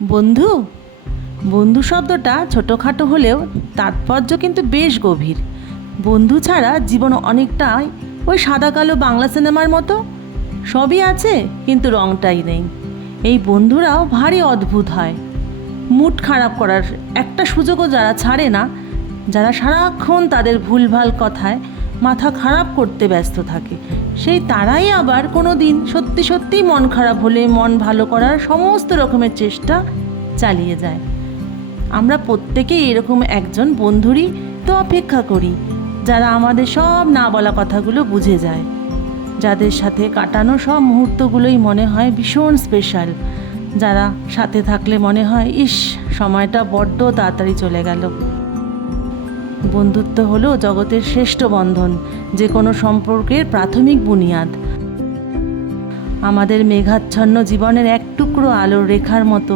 বন্ধু বন্ধু শব্দটা ছোটোখাটো হলেও তাৎপর্য কিন্তু বেশ গভীর। বন্ধু ছাড়া জীবন অনেকটাই ওই সাদা কালো বাংলা সিনেমার মতো, সবই আছে কিন্তু রঙটাই নেই। এই বন্ধুরাও ভারী অদ্ভুত হয়। মুড খারাপ করার একটা সুযোগও যারা ছাড়ে না, যারা সারাক্ষণ তাদের ভুলভাল কথায় মাথা খারাপ করতে ব্যস্ত থাকে, সেই তারাই আবার কোনো দিন সত্যি সত্যিই মন খারাপ হলে মন ভালো করার সমস্ত রকমের চেষ্টা চালিয়ে যায়। আমরা প্রত্যেকেই এরকম একজন বন্ধুরই তো অপেক্ষা করি, যারা আমাদের সব না বলা কথাগুলো বুঝে যায়, যাদের সাথে কাটানো সব মুহূর্তগুলোই মনে হয় ভীষণ স্পেশাল, যারা সাথে থাকলে মনে হয় ইস সময়টা বড্ড তাড়াতাড়ি চলে গেল। বন্ধুত্ব হলো জগতের শ্রেষ্ঠ বন্ধন, যে কোনো সম্পর্কের প্রাথমিক বুনিয়াদ। আমাদের মেঘাচ্ছন্ন জীবনের এক টুকরো আলোর রেখার মতো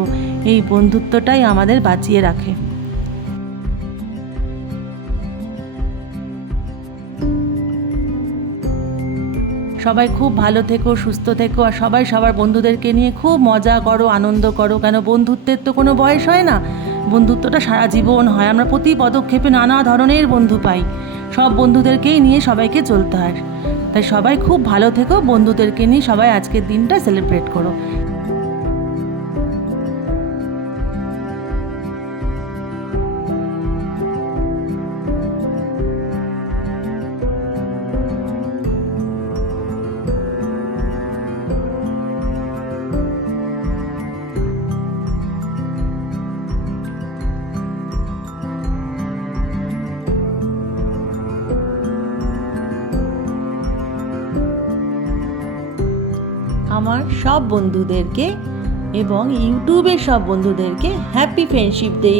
এই বন্ধুত্বটাই আমাদের বাঁচিয়ে রাখে। সবাই খুব ভালো থেকো, সুস্থ থেকো, আর সবাই সবার বন্ধুদেরকে নিয়ে খুব মজা করো, আনন্দ করো। কেন, বন্ধুত্বের তো কোনো বয়স হয় না, বন্ধুত্বটা সারা জীবন হয়। আমরা প্রতি পদক্ষেপে নানা ধরনের বন্ধু পাই, সব বন্ধুদেরকেই নিয়ে সবাইকে চলতে হয়। তাই সবাই খুব ভালো থেকো, বন্ধুদেরকে নিয়ে সবাই আজকের দিনটা সেলিব্রেট করো। আমার সব বন্ধুদেরকে এবং ইউটিউবের সব বন্ধুদেরকে হ্যাপি ফ্রেন্ডশিপ ডে।